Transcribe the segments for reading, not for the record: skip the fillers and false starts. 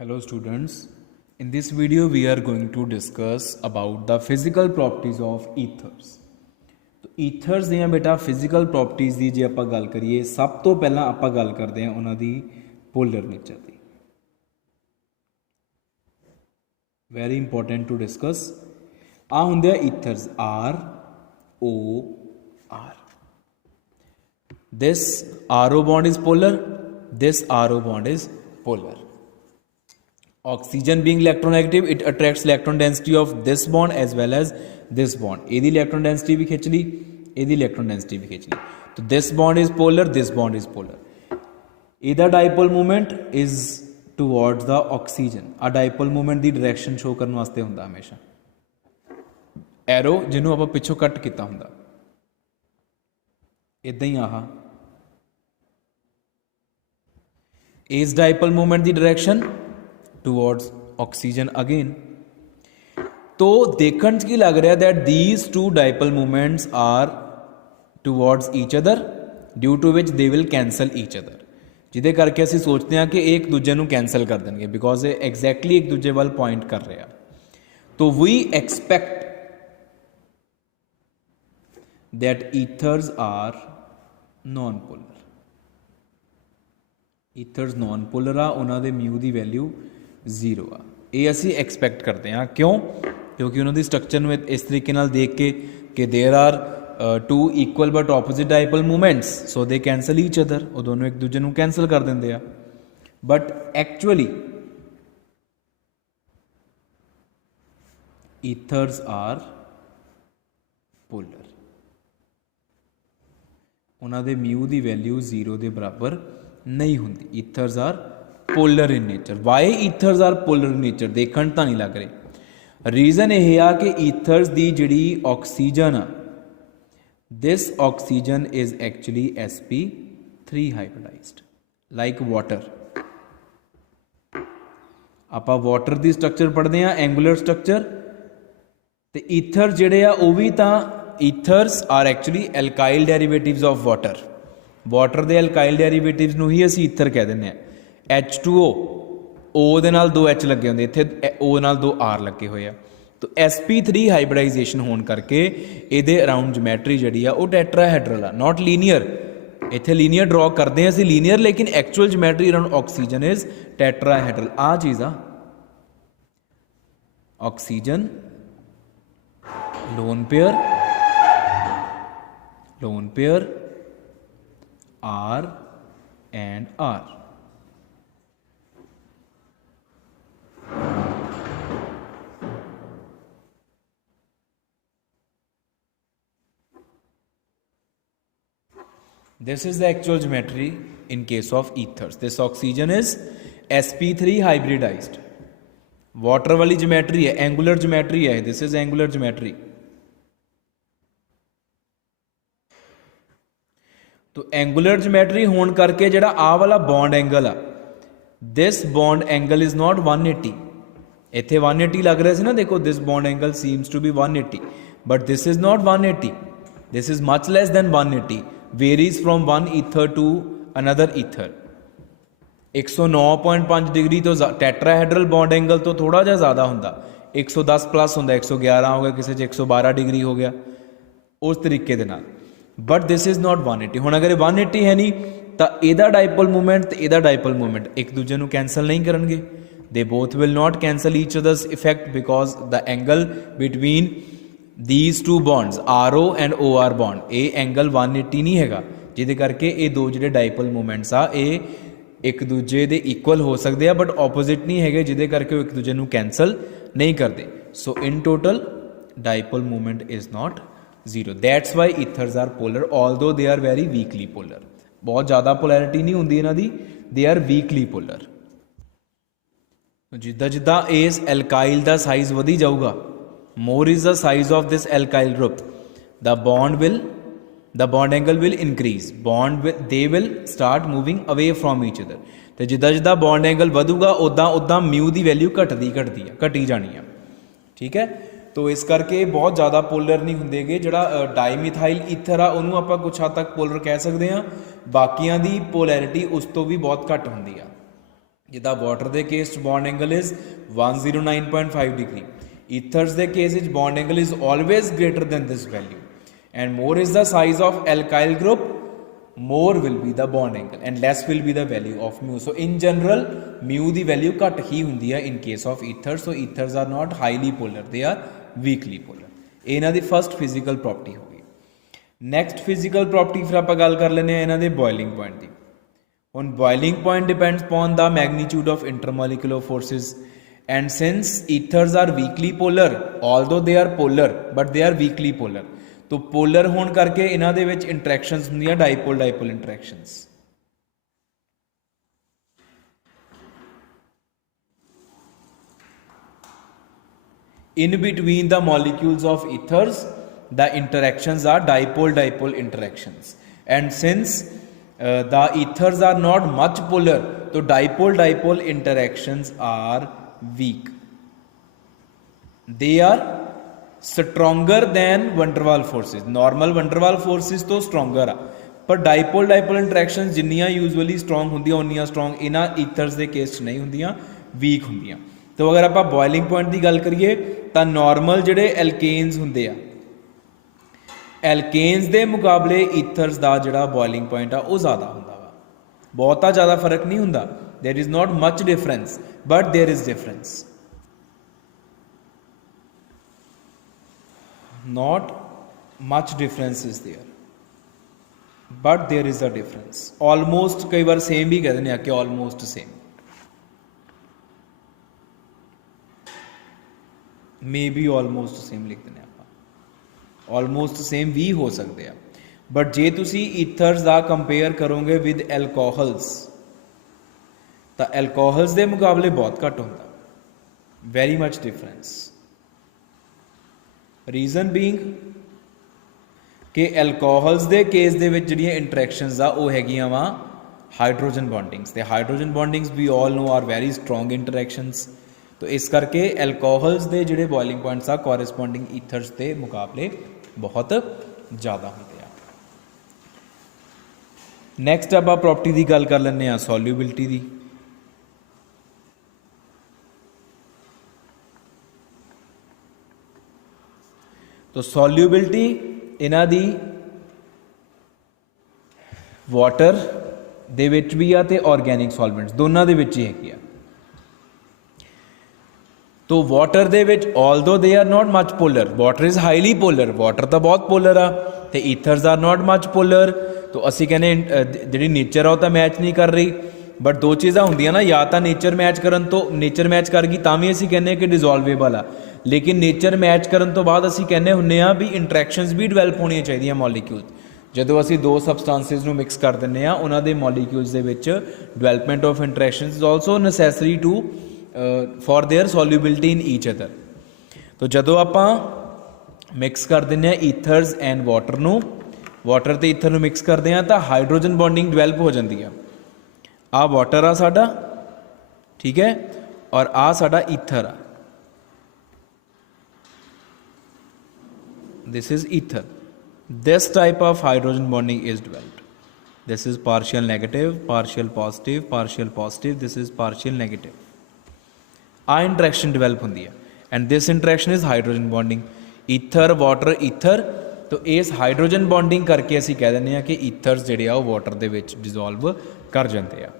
Hello students, in this video we are going to discuss about the physical properties of ethers. तो ethers ਦੀਆਂ ਬੇਟਾ physical properties ਦੀ ਜੇ ਆਪਾਂ ਗੱਲ ਕਰੀਏ ਸਭ ਤੋਂ ਪਹਿਲਾਂ ਆਪਾਂ ਗੱਲ ਕਰਦੇ ਹਾਂ ਉਹਨਾਂ ਦੀ polar nature the. Very important to discuss. ਆ ਹੁੰਦੇ ਆ ethers R O R. This RO bond is polar, this RO bond is polar. Oxygen being electronegative, it attracts electron density of this bond as well as this bond. ਇਹਦੀ electron density भी खिंच ली, ਇਹਦੀ electron density भी खिंच ली. तो this bond is polar, this bond is polar. ਇਹਦਾ dipole moment is towards the oxygen. ਆ dipole moment ਦੀ direction show ਕਰਨ ਵਾਸਤੇ ਹੁੰਦਾ ਹਮੇਸ਼ਾ. Arrow ਜਿਹਨੂੰ ਆਪਾਂ ਪਿੱਛੋਂ ਕੱਟ ਕੀਤਾ ਹੁੰਦਾ. ਇਦਾਂ ਹੀ ਆਹ. ਇਸ dipole moment ਦੀ direction towards oxygen again. तो देखने की लग रहा है that these two dipole moments are towards each other due to which they will cancel each other. ਜਿਹਦੇ ਕਰਕੇ ਅਸੀਂ ਸੋਚਦੇ ਹਾਂ ਕਿ ਇੱਕ ਦੂਜੇ ਨੂੰ ਕੈਂਸਲ ਕਰ ਦੇਣਗੇ ਬਿਕੋਜ਼ ਇਹ ਐਗਜ਼ੈਕਟਲੀ ਇੱਕ ਦੂਜੇ ਵੱਲ ਪੁਆਇੰਟ ਕਰ ਰਹੇ ਆ. तो we expect that ethers are non-polar. ethers non-polar ਆ, ਉਹਨਾਂ ਦੇ ਮਿਊ ਦੀ ਵੈਲਿਊ 0 ਆ. ਇਹ ਅਸੀਂ ਐਕਸਪੈਕਟ ਕਰਦੇ ਹਾਂ. ਕਿਉਂ? ਕਿਉਂਕਿ ਉਹਨਾਂ ਦੀ ਸਟਰਕਚਰ ਨੂੰ ਇਸ ਤਰੀਕੇ ਨਾਲ ਦੇਖ ਕੇ ਕਿ there are two equal but opposite dipole movements so they cancel each other. ਉਹ ਦੋਨੋਂ ਇੱਕ ਦੂਜੇ ਨੂੰ ਕੈਂਸਲ ਕਰ ਦਿੰਦੇ ਆ. But actually ethers are polar. ਉਹਨਾਂ ਦੇ ਮਿਊ ਦੀ ਵੈਲਿਊ 0 ਦੇ ਬਰਾਬਰ नहीं होंगी. Ethers are polar in nature. Why ethers are polar in nature देखण तो नहीं लग रहे. रीजन यह आ कि ईथर्स की जिहड़ी ऑक्सीजन आ, this oxygen is actually sp3 hybridized like water. आपां वाटर की स्ट्रक्चर पढ़ते हैं एंगुलर स्ट्रक्चर. तो ईथर जिहड़े आ वो भी तां ethers are actually alkyl derivatives of water. Water के एल्काइल डेरिवेटिव्स ਨੂੰ ਹੀ ਅਸੀਂ ਈਥਰ ਕਹਿ ਦਿੰਦੇ ਹਾਂ. H2O O ਦੇ ਨਾਲ 2 H ਲੱਗੇ ਹੁੰਦੇ, ਇੱਥੇ O ਨਾਲ 2 R ਲੱਗੇ ਹੋਏ ਆ. तो sp3 ਹਾਈਬ੍ਰਿਡਾਈਜੇਸ਼ਨ ਹੋਣ ਕਰਕੇ ਇਹਦੇ ਅਰਾਊਂਡ ਜਿਓਮੈਟਰੀ ਜਿਹੜੀ ਆ ਉਹ ਟੈਟਰਾਹੈਡਰਲ ਆ, ਨਾਟ ਲੀਨੀਅਰ. ਇੱਥੇ ਲੀਨੀਅਰ ਡਰਾ ਕਰਦੇ ਹਾਂ ਅਸੀਂ ਲੀਨੀਅਰ, ਲੇਕਿਨ actual geometry around oxygen is tetrahedral. ਆ ਚੀਜ਼ ਆ oxygen lone pair R and R. This is the actual geometry in case of ethers. This oxygen is sp3 hybridized. Water वाली geometry है, angular geometry है. This is angular geometry. तो angular geometry होने करके जिहड़ा आ वाला बॉन्ड एंगल आ, this bond angle is not 180. इत्थे 180 लग रहा है ना, देखो this bond angle seems to be 180 but this is not 180. This is much less than 180. Varies from one ether to another ether. 109.5 degree तो टैट्राहेड्रल बॉन्ड एंगल तो थोड़ा जिहा ज़्यादा होंदा. 110 प्लस होंदा, 111 हो गया, किसी 112 डिग्री हो गया, उस तरीके दे नाल. But this is not 180. हुण अगर 180 है नहीं तो इहदा डाइपोल मूवमेंट तो इहदा डाइपोल मूवमेंट एक दूजे नूं कैंसल नहीं करनगे. They both will not cancel each others effect because the angle between these two bonds RO and OR bond ये एंगल 180 नहीं हैगा, जिहदे करके ये दो जिहड़े डाइपोल मूवमेंट्स आ ये एक दूजे दे इक्वल हो सकते हैं बट ऑपोजिट नहीं है, जिहदे करके वो एक दूजे नूं कैंसल नहीं करते. So in total dipole movement is not 0. That's why ethers are polar although they are very weakly polar. बहुत ज़्यादा polarity नहीं होंदी इन्हां दी, they are weakly polar. जिद्दां जिद्दां इस alkyl दा size वधी जाऊगा, more is the size of this alkyl group, the bond angle will increase. They will start moving away from each other. तो जिद्दां जिद्दां bond angle वधूगा उदां उदां mu ਦੀ value घटी जानी है. ठीक है. तो इस करके बहुत ज़्यादा पोलर नहीं होंगे. जिहड़ा डाईमिथाइल ईथर आ उन्होंने आप कुछ हद तक पोलर कह सकते हैं, बाकियां दी पोलैरिटी उस तो भी बहुत घट होंदी आ. ਜਿੱਦਾਂ ਵਾਟਰ ਦੇ ਕੇਸ 'ਚ ਬੌਂਡ ਐਂਗਲ ਇਜ਼ 109.5 ਡਿਗਰੀ, ਈਥਰਸ ਦੇ ਕੇਸ ਵਿੱਚ bond angle is always greater then this value, and more is the size of alkyl group, more will be the bond angle and less will be the value of mu. So in general mu the value ਘੱਟ ਹੀ ਹੁੰਦੀ ਹੈ in case of ethers. So ethers are not highly polar, they are weakly polar. ਇਹ ਇਹਨਾਂ ਦੀ first physical property ਹੋ ਗਈ। Next physical property ਫਿਰ ਆਪਾਂ ਗੱਲ ਕਰ ਲੈਂਦੇ ਹਾਂ ਇਹਨਾਂ ਦੇ ਬੋਇਲਿੰਗ ਪੁਆਇੰਟ ਦੀ। ਹੁਣ boiling point depends upon the magnitude of intermolecular forces, and since ethers are weakly polar, although they are polar but they are weakly polar, तो polar होने करके इन्हां दे विच इंटरैक्शंस हुंदियां dipole dipole interactions. In between the molecules of ethers, the interactions are dipole dipole interactions, and since the ethers are not much polar, so dipole dipole interactions are weak, they are stronger than van der Waals forces. Normal van der Waals forces तो stronger आ, पर dipole dipole interactions जिन्नियां usually strong ਹੁੰਦੀਆਂ उन्नियां strong इन्हां ethers ਦੇ case 'ਚ नहीं ਹੁੰਦੀਆਂ, weak ਹੁੰਦੀਆਂ। तो अगर ਆਪਾਂ boiling point ਦੀ ਗੱਲ ਕਰੀਏ ਤਾਂ normal ਜਿਹੜੇ alkanes ਹੁੰਦੇ ਆ, alkanes ਦੇ ਮੁਕਾਬਲੇ ethers ਦਾ ਜਿਹੜਾ boiling point ਆ ਉਹ ਜ਼ਿਆਦਾ ਹੁੰਦਾ ਵਾ, ਬਹੁਤਾ ਜ਼ਿਆਦਾ ਫਰਕ ਨਹੀਂ ਹੁੰਦਾ। there is not much difference but there is difference, not much difference is there but there is a difference, almost कई बार same भी कह देने कि almost same, maybe almost same लिख देने ਆਪਾਂ, almost same भी हो सकते हैं। but जे तुसी ethers ਦਾ compare करोगे with alcohols ਤਾਂ alcohols ਦੇ ਮੁਕਾਬਲੇ ਬਹੁਤ ਘੱਟ ਹੁੰਦਾ, very much difference। Reason being ਕਿ ਐਲਕੋਹਲਸ ਦੇ ਕੇਸ ਦੇ ਵਿੱਚ ਜਿਹੜੀਆਂ ਇੰਟਰੈਕਸ਼ਨਸ ਆ ਉਹ ਹੈਗੀਆਂ ਵਾ ਹਾਈਡਰੋਜਨ ਬੌਂਡਿੰਗਸ, ਤੇ ਹਾਈਡਰੋਜਨ ਬੌਂਡਿੰਗਸ ਵੀ all know are very strong interactions. तो इस करके एल्कोहल्स के जोड़े बॉइलिंग पॉइंट्स आ कॉरेस्पॉन्डिंग ईथर्स के मुकाबले बहुत ज़्यादा होंगे। नैक्सट आप प्रॉपर्टी की गल कर लें सॉल्यूबिलिटी की। तो सॉल्यूबिलिटी इन्हां दी वाटर दे विच भी आ ते ऑर्गेनिक सॉल्वेंट्स दोनों दे विच ही हैगी आ। तो वाटर दे विच although they are not much polar, water is highly polar, water तो बहुत पोलर आ, तो ethers are not much polar. तो असी कहने जी नेचर आ तो मैच नहीं कर रही, बट दो चीज़ां होंदियां ना, या तो नेचर मैच करन तो नेचर मैच कर गई तां भी असी कहने कि डिजोल्वेबल आ, लेकिन नेचर मैच करन तो बाद असी कहने हुन्ने आ भी इंटरैक्शनस भी डिवेलप होनी चाहिए मॉलीक्यूल्स। जदों असी दो सबसटांसिस नूं मिक्स कर दिंदे आ उन्हां दे मॉलीक्यूल्स दे विच development of interactions is also necessary to for their solubility in each other. तो जदों आपां मिक्स कर दिंदे आ ईथर्स एंड वाटर नूं, वाटर ते ईथर नूं मिक्स करदे आ तां हाइड्रोजन बॉन्डिंग डिवेलप हो जाती है। आ वाटर आ साडा, ठीक है, और आ साडा ईथर आ, this is ether. This type of hydrogen bonding is developed. This is partial negative, partial positive, partial positive, this is partial negative. आ इंटरैक्शन डिवेलप होंदी है and this interaction is hydrogen bonding. Ether water ether, तो इस hydrogen bonding करके असी कह दें कि ईथर्स जिहड़े आ वाटर दे विच डिजोल्व कर जाते हैं।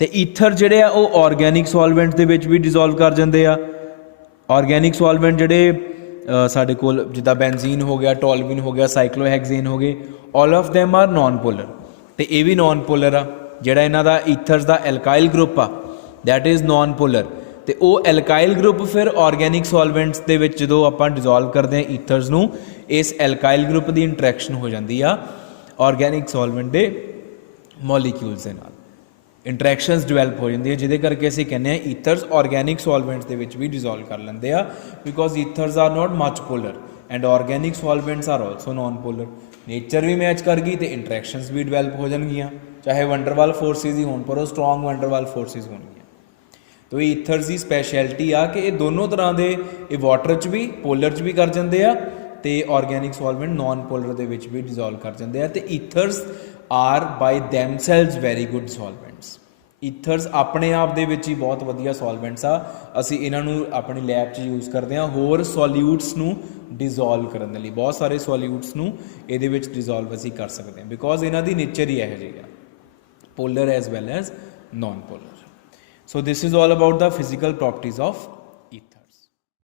तो ईथर जिहड़े आ ऑर्गैनिक सॉल्वेंट दे विच भी डिजोल्व कर जाते हैं। ऑर्गैनिक सॉल्वेंट जिहड़े साडे कोल जिद्दां बेंजीन हो गया, टोलविन हो गया, साइक्लोहेक्सेन हो गए, all of them are non polar. तो ये भी नॉन पोलर आ, जिहड़ा इन्हां दा ईथर्स दा एल्काइल ग्रुप आ दैट इज़ नॉन पोलर। तो वो एल्काइल ग्रुप फिर ऑर्गैनिक सॉल्वेंट्स के जो आप डिजोल्व करते हैं ईथर्स नूं, इस एल्काइल ग्रुप की इंटरैक्शन हो जाती है ऑर्गैनिक सॉल्वेंट के मॉलीक्यूल्स के नाल, इंटरैक्शनस डिवेलप हो जाती है, जिहदे करके असीं कहने ईथर्स ऑर्गैनिक सॉल्वेंट्स के विच भी डिजोल्व कर लेंदे आ, because ethers are not much polar and organic solvents are also non polar. Nature भी मैच कर गई तो इंटरैक्शनस भी डिवेलप हो जाएगियां, चाहे van der Waals फोर्सिस ही होण, पर वो strong van der Waals forces होणगियां। तो ईथर्स की स्पैशलिटी आ कि ये दोनों तरह के, ये वाटर च भी पोलर च भी कर जाते हैं, तो ऑर्गैनिक सॉल्वेंट नॉन पोलर के विच भी डिजोल्व कर जाते हैं। तो ethers are by themselves very good solvents. Ethers ਆਪਣੇ ਆਪ ਦੇ ਵਿੱਚ ਹੀ ਬਹੁਤ ਵਧੀਆ ਸੋਲਵੈਂਟਸ ਆ, ਅਸੀਂ ਇਹਨਾਂ ਨੂੰ ਆਪਣੀ ਲੈਬ 'ਚ ਯੂਜ਼ ਕਰਦੇ ਹਾਂ ਹੋਰ ਸੋਲਿਊਟਸ ਨੂੰ ਡਿਜ਼ੋਲਵ ਕਰਨ ਦੇ ਲਈ। ਬਹੁਤ ਸਾਰੇ ਸੋਲਿਊਟਸ ਨੂੰ ਇਹਦੇ ਵਿੱਚ ਡਿਜ਼ੋਲਵ ਅਸੀਂ ਕਰ ਸਕਦੇ ਹਾਂ ਬਿਕੋਜ਼ ਇਹਨਾਂ ਦੀ ਨੇਚਰ ਹੀ ਇਹੋ ਜਿਹੀ ਆ, polar as well as non-polar. So this is all about the physical properties of